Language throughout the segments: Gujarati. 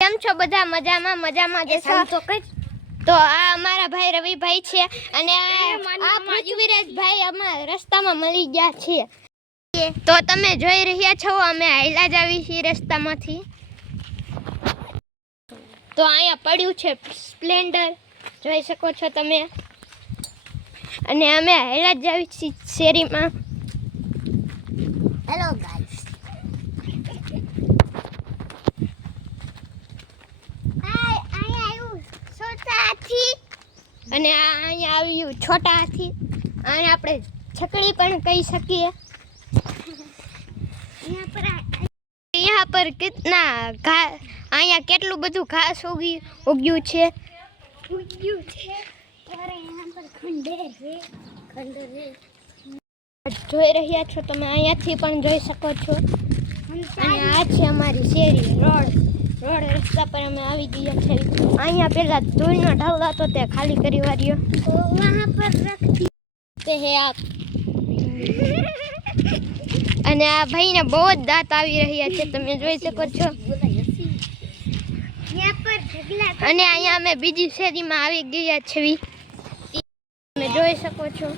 કેમ છો બધા? મજામાં જશો તો આ અમારા ભાઈ રવિભાઈ છે અને આ પૃથ્વીરાજભાઈ અમારા રસ્તામાં મળી ગયા છે. તો તમે જોઈ રહ્યા છો અમે હાઈલા જ આવી છીએ રસ્તામાંથી. તો અહીંયા પડ્યું છે સ્પ્લેન્ડર, જોઈ શકો છો તમે. અને અમે હાઈલા જ આવી છીએ શેરીમાં. હેલો ગાઈસ, અને અહીંયા આવ્યું છોટા હાથી, અને આપણે છકડી પણ કહી શકીએ. यहाँ पर कितना અહીંયા કેટલું બધું ઘાસ ઉગ્યું છે. જોઈ રહ્યા છો તમે, અહીંયાથી પણ જોઈ શકો છો. અને આ છે અમારી શેરી, રોડ રસ્તા પર અમે આવી ગયા છે. અહીંયા પેલા ધૂળનો ઢગલો હતો તે ખાલી કરી વાર્યો. તો વહાં પર રખતી તે હે આપ. અને આ ભાઈને બહુ જ દાંત આવી રહ્યા છે, તમે જોઈ શકો છો. અને અહીંયા અમે બીજી શેરીમાં આવી ગયા છે, તમે જોઈ શકો છો.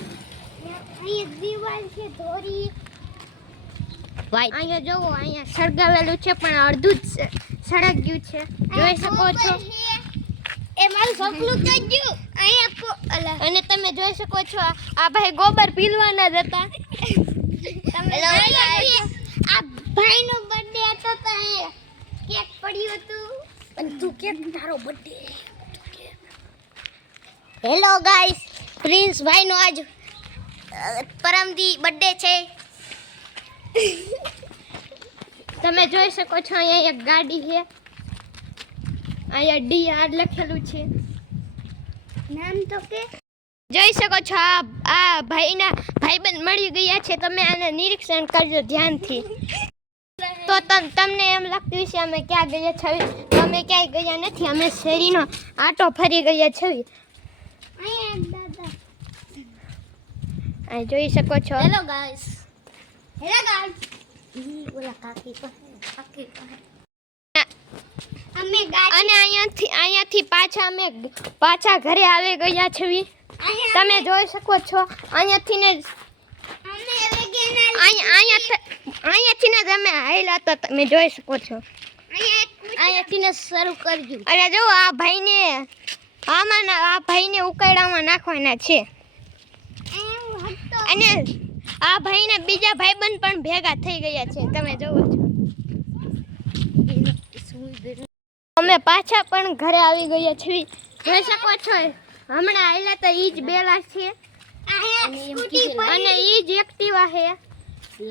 અહીંયા દીવાલ છે ધોરી. અહીંયા જોવો, અહીંયા સળગાવેલું છે પણ અડધું જ સળગ્યું છે, જોઈ શકો છો. એ મારું સપનું થઈ ગયું અહીંયા. અને તમે જોઈ શકો છો આ ભાઈ ગોબર પીલવાના જ હતા. આ ભાઈનો બર્થડે હતો તો કેક પડ્યું હતું. અને તું કેક તારો બર્થડે. હેલો ગાઈસ, પ્રિન્સ ભાઈનો આજ પરમદી બર્થડે છે. તમે જોઈ શકો છો અહીંયા એક ગાડી છે, અહીંયા DR લખેલું છે. નામ તો કે જોઈ શકો છો. આ ભાઈબંધ મળી ગયા છે, તમે આને નિરીક્ષણ કરજો ધ્યાનથી. તો તમને એમ લાગતું હશે અમે ક્યાં ગયા છે. અમે ક્યાંય ગયા નથી, અમે શેરીનો આટો ફરી ગયા છે. આ જોઈ શકો છો. હેલો ગાઈસ, ઓલા કાકી અમે અને અહીંયાથી પાછા ઘરે આવી ગયા છે. તમે જોઈ શકો છો અહીંયાથી ને અહીંયાથી ને તમે હાઈલા તો તમે જોઈ શકો છો. અહીંયાથી ને શરૂ કરજો. અને જો આ ભાઈને ઉકાળામાં નાખવાના છે. અને આ ભાઈને બીજા ભાઈબંધ પણ ભેગા થઈ ગયા છે, તમે જોવો છો. અમે પાછા પણ ઘરે આવી ગયા છીએ, જોઈ શકો છો. હમણાં આયલા તો ઈ જ બેલા છે અને ઈ જ એક્ટિવા છે.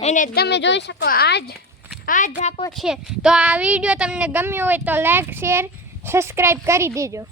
અને તમે જોઈ શકો આજ આપો છે. તો આ વિડીયો તમને ગમ્યો હોય તો લાઈક, શેર, સબસ્ક્રાઇબ કરી દેજો.